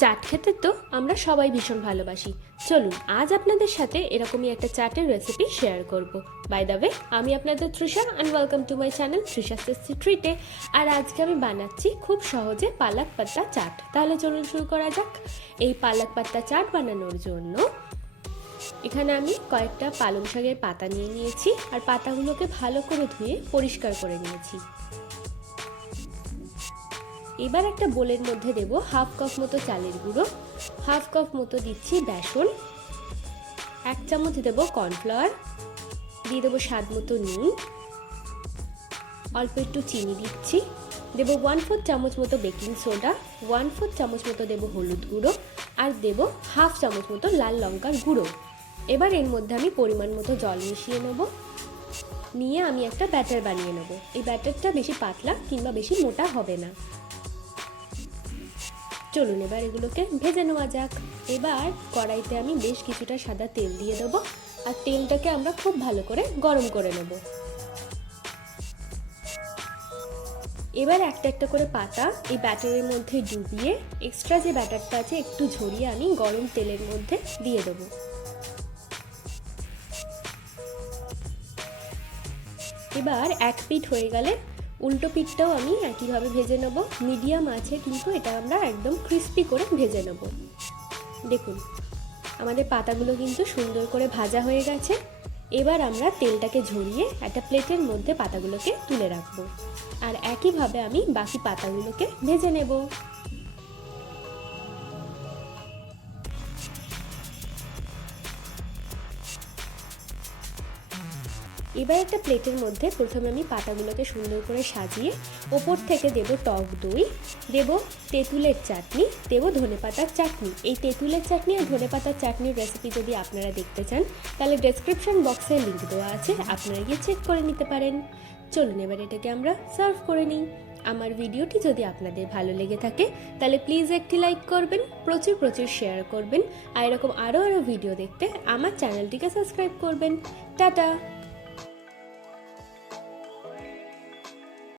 চাট খেতে তো আমরা সবাই ভীষণ ভালোবাসি। চলুন আজ আপনাদের সাথে এরকমই একটা চাটের রেসিপি শেয়ার করব। বাই দ্য ওয়ে, আমি আপনাদের Trisha and welcome to my channel Trisha tasty ট্রিটে। আর আজকে আমি বানাচ্ছি খুব সহজে পালক পাত্তা চাট। তাহলে চলুন শুরু করা যাক। এই পালক পাত্তা চাট বানানোর জন্য এখানে আমি কয়েকটা পালং শাকের পাতা নিয়ে নিয়েছি, আর পাতাগুলোকে ভালো করে ধুয়ে পরিষ্কার করে নিয়েছি। এবার একটা বোলের মধ্যে দেব হাফ কাপ মতো চালের গুঁড়ো, হাফ কাপ মতো দিচ্ছি বেসন, 1 চামচ দেব কর্নফ্লাওয়ার, দিয়ে দেবো স্বাদ মতো নুন, অল্প একটু চিনি দিচ্ছি, দেব 1/4 চামচ মতো বেকিং সোডা, 1/4 চামচ মতো দেব হলুদ গুঁড়ো, আর দেব হাফ চামচ মতো লাল লঙ্কার গুঁড়ো। এবার এর মধ্যে আমি পরিমাণ মতো জল মিশিয়ে নেব, নিয়ে আমি একটা ব্যাটার বানিয়ে নেব। এই ব্যাটারটা বেশি পাতলা কিংবা বেশি মোটা হবে না। চলুন এবার এগুলোকে ভেজে নেওয়া যাক। এবার কড়াইতে আমি বেশ কিছুটা সাদা তেল দিয়ে দেবো, আর তেলটাকে আমরা খুব ভালো করে গরম করে নেব। এবার একটা একটা করে পাতা এই ব্যাটারের মধ্যে ডুবিয়ে এক্সট্রা যে ব্যাটারটা আছে একটু ঝরিয়ে আমি গরম তেলের মধ্যে দিয়ে দেবো। এবার এক পিঠ হয়ে গেলে উল্টো পিঠটাও আমি একইভাবে ভেজে নেব। মিডিয়াম আছে, কিন্তু এটা আমরা একদম ক্রিস্পি করে ভেজে নেব। দেখুন আমাদের পাতাগুলো কিন্তু সুন্দর করে ভাজা হয়ে গেছে। এবার আমরা তেলটাকে ঝরিয়ে একটা প্লেটের মধ্যে পাতাগুলোকে তুলে রাখবো, আর একইভাবে আমি বাকি পাতাগুলোকে ভেজে নেব। এবার একটা প্লেটের মধ্যে প্রথমে আমি পাতাগুলোকে সুন্দর করে সাজিয়ে ওপর থেকে দেব টক দই, দেব তেঁতুলের চাটনি, দেব ধনেপাতার চাটনি। এই তেঁতুলের চাটনি আর ধনেপাতার চাটনির রেসিপি যদি আপনারা দেখতে চান তাহলে ডেসক্রিপশন বক্সে লিঙ্ক দেওয়া আছে, আপনারা গিয়ে চেক করে নিতে পারেন। চলুন এবার এটাকে আমরা সার্ভ করে নিই। আমার ভিডিওটি যদি আপনাদের ভালো লেগে থাকে তাহলে প্লিজ একটি লাইক করবেন, প্রচুর প্রচুর শেয়ার করবেন, আর এরকম আরও ভিডিও দেখতে আমার চ্যানেলটিকে সাবস্ক্রাইব করবেন। টাটা।